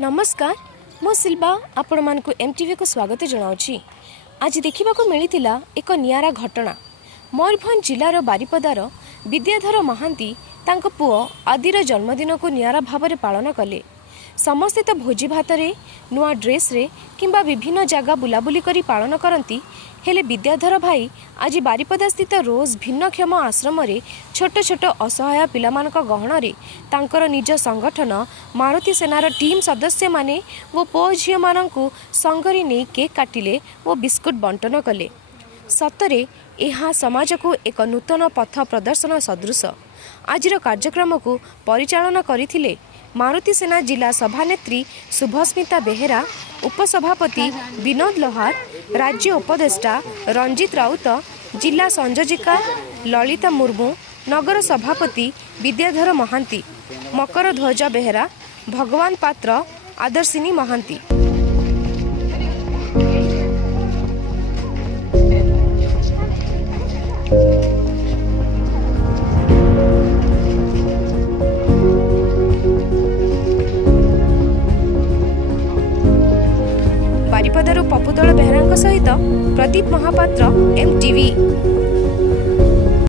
नमस्कार मो सिल्वा आपण मान को एमटीवी को स्वागत जनाऊँगी। आज देखा मिलता एक नियारा घटना मयूरभंज जिलार बारिपदार विद्याधर महांती तांको पुओ आदिर जन्मदिन को नियारा भाव में पालन कले। समस्ते तो भोजी भात नुआ ड्रेस रे किंबा विभिन्न जगह बुलाबुली करी पालन करती। हेले विद्याधर भाई आज बारिपदा स्थित रोज भिन्नक्षम आश्रम रे छोट छोट असहाय पिलामानक गहन रे तांकर निज संगठन मारुति सेनार टीम सदस्य माने वो पुओ झियो मानकु संगरी नहीं केक काटिले और बिस्कुट बंटन कले। सतरे यह समाज को एक नूतन पथ प्रदर्शन सदृश। आजिर कार्यक्रम को परिचालन करथिले मारुति सेना जिला सभानेत्री शुभस्मिता बेहेरा, उपसभापति विनोद लोहार, राज्य उपदेष्टा रंजित राउत, जिला संयोजिका ललिता मुर्मू, नगर सभापति विद्याधर महांती, मकर ध्वज बेहेरा, भगवान पात्र, आदर्शिनी महांती। बारिपदारू पपुदल बेहरा सहित प्रदीप महापात्र, एमटीवी।